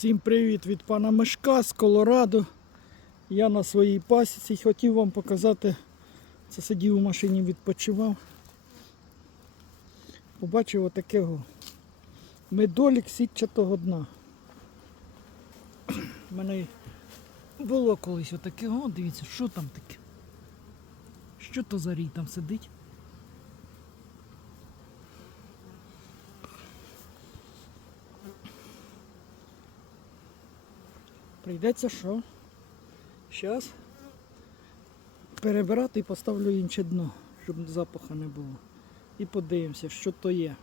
Всім привіт від пана Мишка з Колорадо. Я на своїй пасіці хотів вам показати. Це сидів у машині, відпочивав. Побачив отакого медолік сітчатого дна. У мене було колись отаке, о, дивіться, що там таке? Що то за рій там сидить? Прийдеться що? Зараз перебирати і поставлю інше дно, щоб запаха не було. І подивимося, що то є.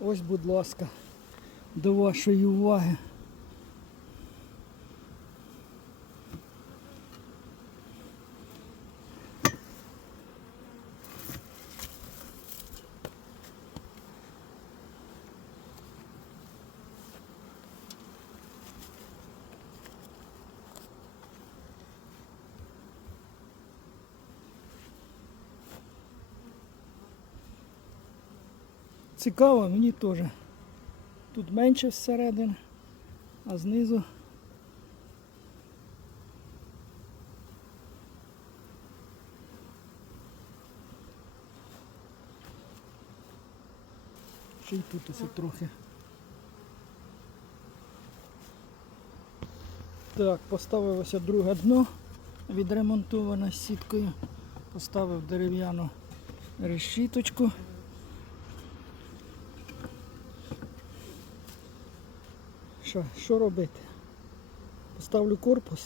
Ось, будь ласка, до вашої уваги. Цікаво, мені теж. Тут менше зсередини, а знизу. Ще й тут ось трохи. Так, поставив ось друге дно, відремонтоване сіткою. Поставив дерев'яну решіточку. Що, що робити? Поставлю корпус.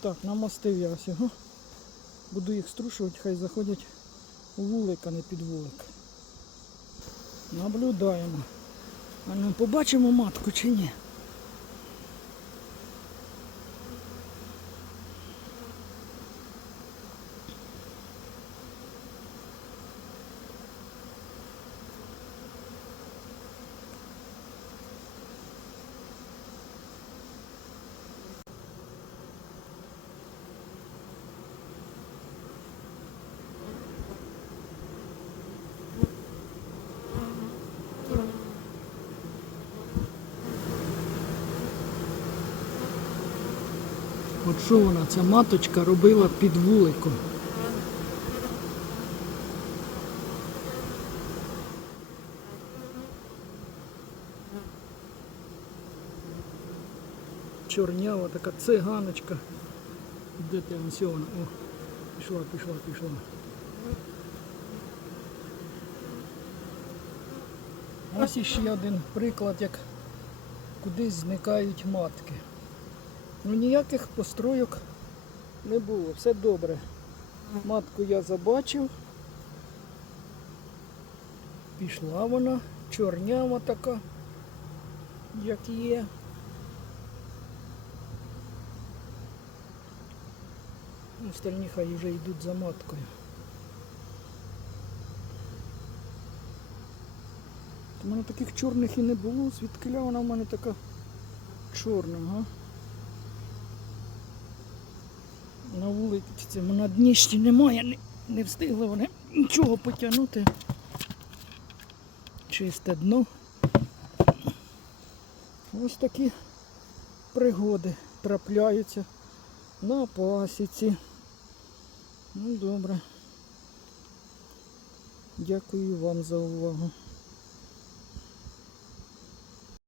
Так, намастив я ось його. Буду їх струшувати, хай заходять у вулик, а не під вулик. Наблюдаємо. А ну побачимо матку чи ні. От що вона, ця маточка робила під вуликом. Чорнява така циганочка. Де ти ось? О, пішла, пішла, пішла. Ось іще один приклад, як кудись зникають матки. Ну ніяких постройок не було, все добре. Матку я забачив. Пішла вона, чорнява така, як є. Остальні хай вже йдуть за маткою. У мене таких чорних і не було, звідкиля вона в мене така чорна, га? На вулиці на дні ще немає, не, не встигли вони нічого потягнути. Чисте дно. Ось такі пригоди трапляються на пасіці. Ну добре. Дякую вам за увагу.